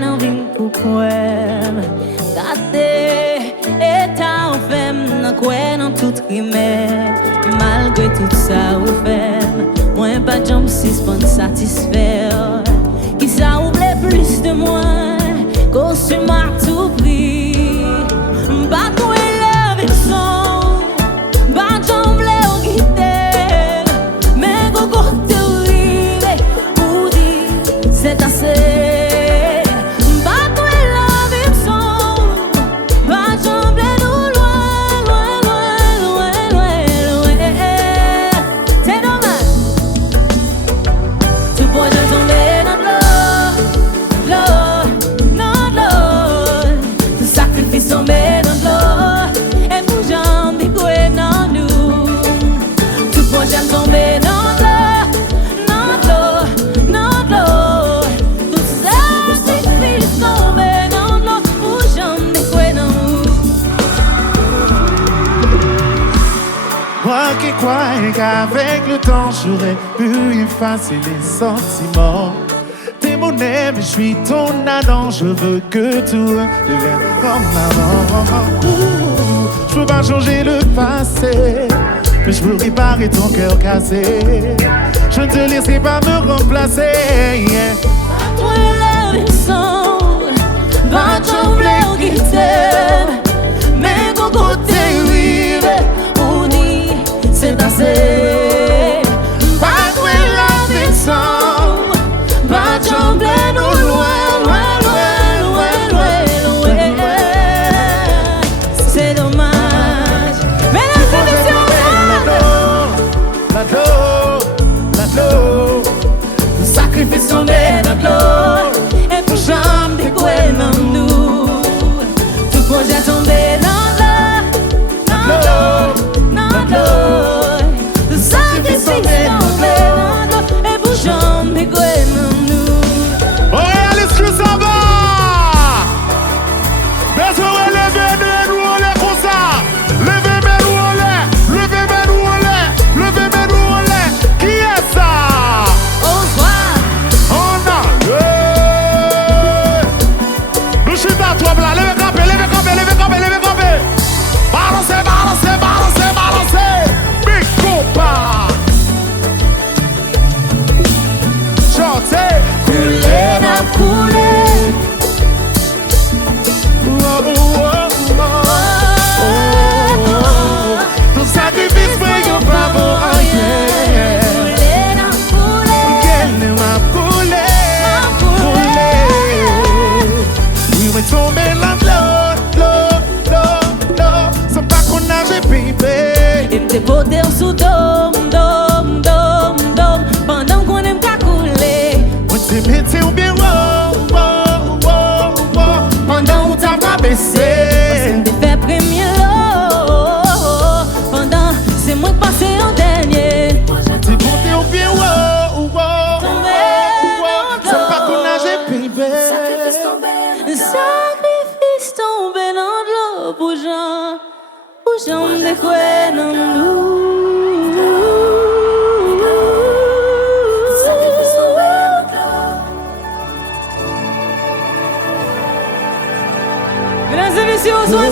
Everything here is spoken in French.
nan vin pou kwen. Gate, etan ou fem nan kwen nan tout rime. Malgré tout ça ou fem, mwen pa jom suspend satisfaire. Qui ça oublie plus de moi, costume à tout prix. Pas tout élève une son, pas jom le au guide. Mais go côté rive, ou dit c'est assez. Moi qui croyais qu'avec le temps j'aurais pu effacer les sentiments. T'es mon aime, je suis ton Adam, je veux que tout devienne comme avant. Je peux pas changer le passé, mais je peux réparer ton cœur cassé. Je ne te laisserai pas me remplacer. Toi la leçon, pas trembler au guitare, mais qu'on côté rive, on dit c'est assez. Pas doué la leçon, pas trembler nous loin, loin, loin, loin, loin, loin. C'est dommage, mais la solution le sacrifice on est dans l'eau. Et pour jamais découvrir nous, tout projet tombé dans l'eau. Le sacrifice tombé dans l'eau. Et pour jamais découvrir nous. Oh, allez, ça va! Laisse-moi lever nous on est comme ça. Levez mes nous on est. Levez mes nous on est. Levez mes nous on est. Qui est ça? On a le chita toi là. Levez campé, levez campé, levez campé, levez campé. Balancez, balancez, balancez, balancez. Big compa. Chantez. Couler n'a coulé. Ton sacrifice me pas bon rien. Couler n'a coulé. Qu'elle m'a coulé, coulé. Oui, mais tombé l'eau, c'est pas qu'on avait pipé. Et t'es beauté sous dôme, dôme, dôme, dôme. Pendant qu'on aime qu'à couler. On t'est pété ou bien pendant où t'as pas baissé. On t'est fait premier lot. Pendant c'est moi qui passé en dernier. T'es monté au bien c'est pas qu'on avait pipé. Sacrifice tombé dans l'eau pour Jean de quoi dans nous. Mesdames et messieurs, soins